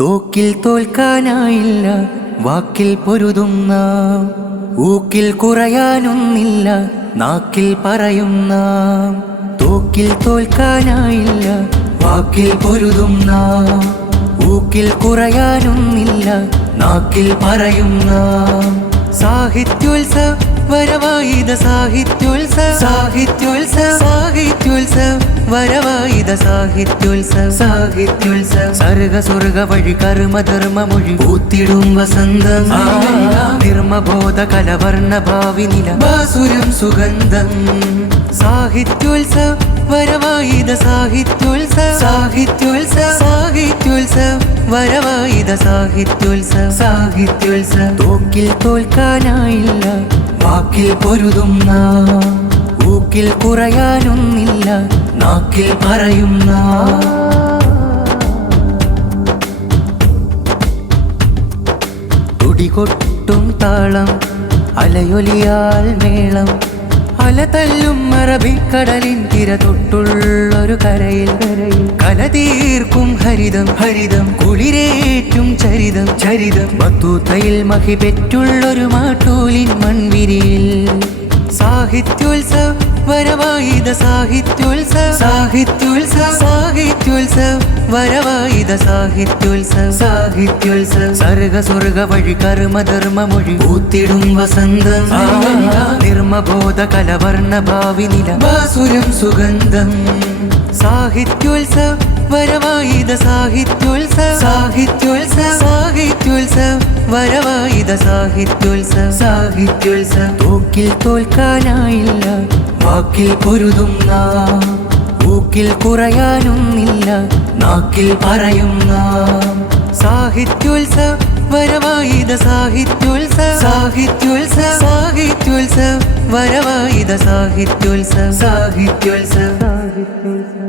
തോക്കിൽ തോൽക്കാനായില്ല, വാക്കിൽ പൊരുതുന്ന, ഊക്കിൽ കുറയാനൊന്നില്ല, നാക്കിൽ പറയുന്ന. തോക്കിൽ തോൽക്കാനായില്ല, വാക്കിൽ പൊരുതുന്ന, ഊക്കിൽ കുറയാനൊന്നില്ല, നാക്കിൽ പറയുന്ന. സാഹിത്യോത്സവ വരവായിത സാഹിത്യോത്സവ, സാഹിത്യോത്സവ, സാഹിത്യോത്സവ വരവായിത സാഹിത്യോത്സവ, സാഹിത്യോത്സവ. സർഗ സ്വർഗ വഴി കർമ്മധർമ്മ മൊഴി പൂത്തിടും വസന്തം. നിർമ്മബോധ കലവർണ്ണ ഭാവി നില ബാസുരം സുഗന്ധം. സാഹിത്യോത്സവ വരവായിത സാഹിത്യോത്സവ, സാഹിത്യോത്സവ, സാഹിത്യോത്സവ വരവായിത സാഹിത്യോത്സവ, സാഹിത്യോത്സവ. തോക്കിൽ തോൽക്കാനായില്ല, വാക്കിൽ പൊരുതുന്ന, ഊക്കിൽ കുറയാനൊന്നില്ല, നാക്കിൽ പറയുന്ന. തുടികൊട്ടും താളം, അലയൊലിയാൽ മേളം, അലതല്ലും അറബിക്കടലിൻ തിര തൊട്ടുള്ളൊരു കരയിൽ, കല തീർക്കും ഹരിതം, ഹരിതം കുളിരേറ്റും ചരിതം, ചരിതം. ബത്തൂത്തയിൽ മഹി പെറ്റുള്ളൊരു മാട്ടൂലിൻ മൺവിരിയിൽ. സാഹിത്യോത്സവ വരവായിത സാഹിത്യോത്സവ, സാഹിത്യോത്സവ, സാഹിത്യോത്സവ വരവായിത സാഹിത്യോത്സവ, സാഹിത്യോത്സവ. സർഗ സ്വർഗ വഴി കർമ്മധർമ്മ മൊഴി പൂത്തിടും വസന്തം. നിർമ്മബോധ കലവർണ്ണ ഭാവി നില ബാസുരം സുഗന്ധം. സാഹിത്യോത്സവ വരവായിത സാഹിത്യോത്സവ, സാഹിത്യോത്സവ, സാഹിത്യോത്സവ വരവായിത സാഹിത്യോത്സവ, സാഹിത്യോത്സവ. തോക്കിൽ തോൽക്കാനായില്ല, വാക്കിൽ പൊരുതുന്ന, ഊക്കിൽ കുറയാനൊന്നില്ല, നാക്കിൽ പറയുന്ന. സാഹിത്യോത്സവ വരവായിത സാഹിത്യോത്സവ, സാഹിത്യോത്സവ, സാഹിത്യോത്സവ വരവായിത സാഹിത്യോത്സവ, സാഹിത്യോത്സവ, സാഹിത്യോത്സവ.